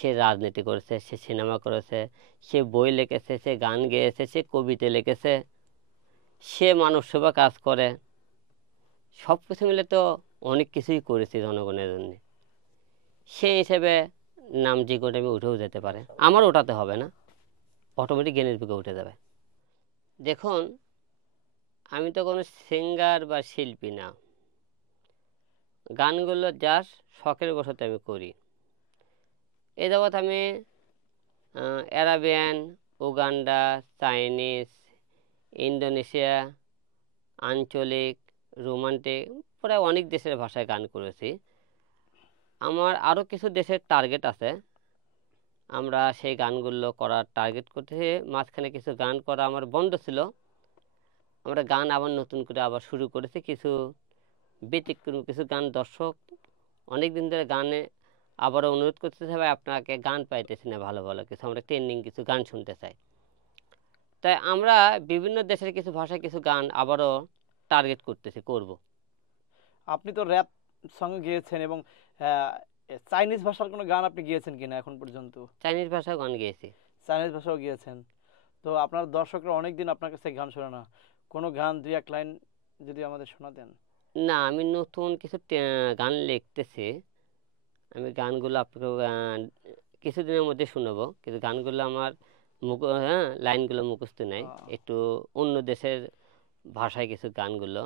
সে রাজনীতি করেছে, সে সিনেমা করেছে, সে বই লিখেছে, সে গান গেয়েছে, সে কবিতা লিখেছে, সে মানব সেবা কাজ করে, সব কিছু মিলে তো অনেক কিছুই করেছি জনগণের জন্য। সেই হিসেবে নাম যে কোনো টাইমে উঠেও যেতে পারে, আমার ওঠাতে হবে না, অটোমেটিক গিনেস বুকে উঠে যাবে। দেখুন, আমি তো কোনো সিঙ্গার বা শিল্পী না, গানগুলো জাস্ট শখের বশতে আমি করি। এ যাবৎ আমি অ্যারাবিয়ান, উগান্ডা, চাইনিজ, ইন্দোনেশিয়া, আঞ্চলিক, রোমান্টিক, প্রায় অনেক দেশের ভাষায় গান করেছি। আমার আরও কিছু দেশের টার্গেট আছে, আমরা সেই গানগুলো করার টার্গেট করতেছি। মাঝখানে কিছু গান করা আমার বন্ধ ছিল, আমরা গান আবার নতুন করে আবার শুরু করেছি। কিছু ব্যতিক্রম কিছু গান দর্শক অনেক দিন ধরে গানে আবারও অনুরোধ করতেছে, ভাই আপনাকে গান পাইতেছি না ভালো ভালো কিছু, আমরা ট্রেন্ডিং কিছু গান শুনতে চাই। তাই আমরা বিভিন্ন দেশের কিছু ভাষায় কিছু গান আবারও টার্গেট করতেছি, করব। আপনি তো র্যাপ সঙ্গে গিয়েছেন এবং চাইনিজ ভাষার কোনো গান আপনি গিয়েছেন কিনা এখন পর্যন্ত? চাইনিজ ভাষাও গান গেয়েছি। চাইনিজ ভাষাও গিয়েছেন, তো আপনার দর্শকরা অনেকদিন আপনার কাছে গান শোনে না, কোনো গান দুই এক লাইন যদি আমাদের শোনাতেন। না, আমি নতুন কিছু গান লিখতেছি, আমি গানগুলো আপনাকে কিছুদিনের মধ্যে শোনাবো। কিন্তু গানগুলো আমার লাইনগুলো মুখস্থ নাই, একটু অন্য দেশের ভাষায় কিছু গানগুলো,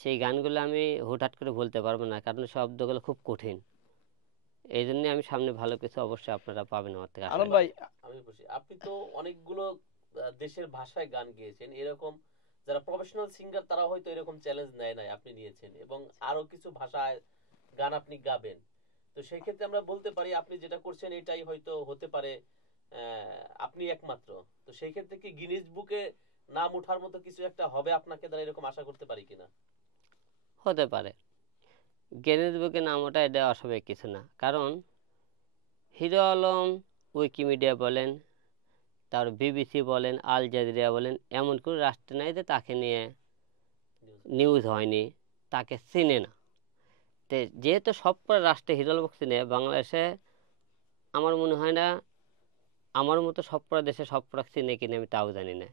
সেই গানগুলো আমি হুটহাট করে বলতে পারবো না, কারণ শব্দগুলো খুব কঠিন। এই জন্য আমি সামনে ভালো কিছু অবশ্যই আপনারা পাবেন আমার থেকে। আলম ভাই, আমি বলছি, আপনি তো অনেকগুলো দেশের ভাষায় গান গেয়েছেন, এরকম যারা প্রফেশনাল সিঙ্গার তারা হয়তো এরকম চ্যালেঞ্জ নেয় নাই, আপনি নিয়েছেন এবং আরো কিছু ভাষায় গান আপনি গাবেন। তো সেই ক্ষেত্রে আমরা বলতে পারি আপনি যেটা করছেন এটাই হয়তো হতে পারে আপনি একমাত্র। তো সেই ক্ষেত্রে কি গিনেস বুকে নাম ওঠার মতো কিছু একটা হবে আপনাকে দ্বারা, এরকম আশা করতে পারি কিনা? হতে পারে, গিনেস বুকে নাম ওঠা এটা অস্বাভাবিক কিছু না। কারণ হিরো আলম উইকিমিডিয়া বলেন, তার বিবিসি বলেন, আল জাজিরা বলেন, এমন কোনো রাষ্ট্র নাই যে তাকে নিয়ে নিউজ হয়নি, তাকে চিনে না। তো যেহেতু সব রাষ্ট্রে হিরো আলম চিনে, বাংলাদেশে আমার মনে হয় না আমার মতো সব দেশে সব চিনে কিনে, আমি তাও জানি না।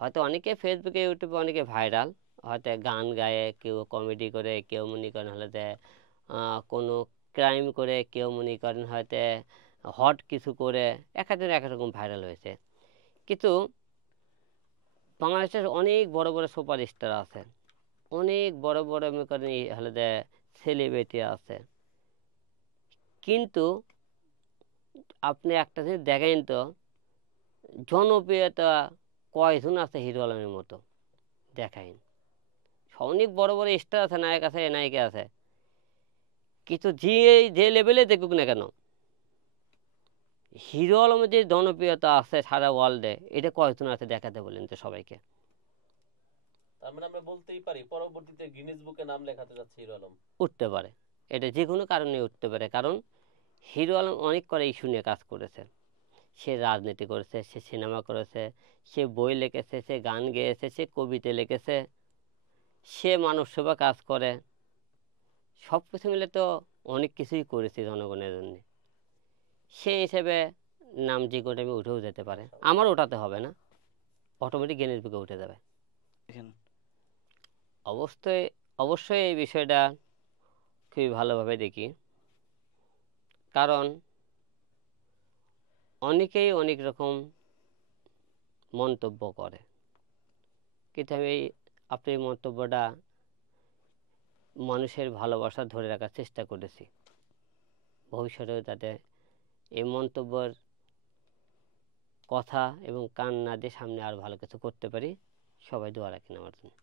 হয়তো অনেকে ফেসবুকে ইউটিউবে অনেকে ভাইরাল, হয়তো গান গায়ে, কেউ কমেডি করে, কেউ মনে করেন হলে যে কোনো ক্রাইম করে, কেউ মনে করেন হয়তো হট কিছু করে, এক একজন এক রকম ভাইরাল হয়েছে। কিন্তু বাংলাদেশের অনেক বড় বড় সুপার স্টার আছে, অনেক বড় বড় মনে করেন হলে যে সেলিব্রিটি আছে, কিন্তু আপনি একটা জিনিস দেখেন তো, জনপ্রিয়তা কয়জন আছে হিরো আলমের মতো দেখাইন। অনেক বড় বড় স্টার আছে, নায়ক আছে, নায়িকা আছে, কিন্তু যে লেভেলে দেখুক না কেন, হিরো আলমের যে জনপ্রিয়তা আছে সারা ওয়ার্ল্ডে, এটা কয়জন আছে দেখাতে বলেন তো সবাইকে। তার মানে আমরা বলতেই পারি পরবর্তীতে গিনেস বুকে নাম লেখাতে যাচ্ছে হিরো আলম। উঠতে পারে, এটা যে কোনো কারণে উঠতে পারে। কারণ হিরো আলম অনেক করে ইস্যু নিয়ে কাজ করেছে, সে রাজনীতি করেছে, সে সিনেমা করেছে, সে বই লিখেছে, সে গান গেয়েছে, সে কবিতা লিখেছে, সে মানব সেবা কাজ করে, সব কিছু মিলে তো অনেক কিছুই করেছে জনগণের জন্য। সেই হিসেবে নাম যে কোনো টাইমে উঠেও যেতে পারে, আমার ওঠাতে হবে না, অটোমেটিক গিনেস বুকে উঠে যাবে। অবশ্যই অবশ্যই এই বিষয়টা খুবই ভালোভাবে দেখি, কারণ অনেকেই অনেক রকম মন্তব্য করে, কিন্তু আমি আপনার মন্তব্যটা মানুষের ভালোবাসা ধরে রাখার চেষ্টা করেছি, ভবিষ্যতেও যাতে এই মন্তব্যের কথা এবং কান না দিয়ে সামনে আর ভালো কিছু করতে পারি। সবাই দোয়া রাখেন আমার জন্য।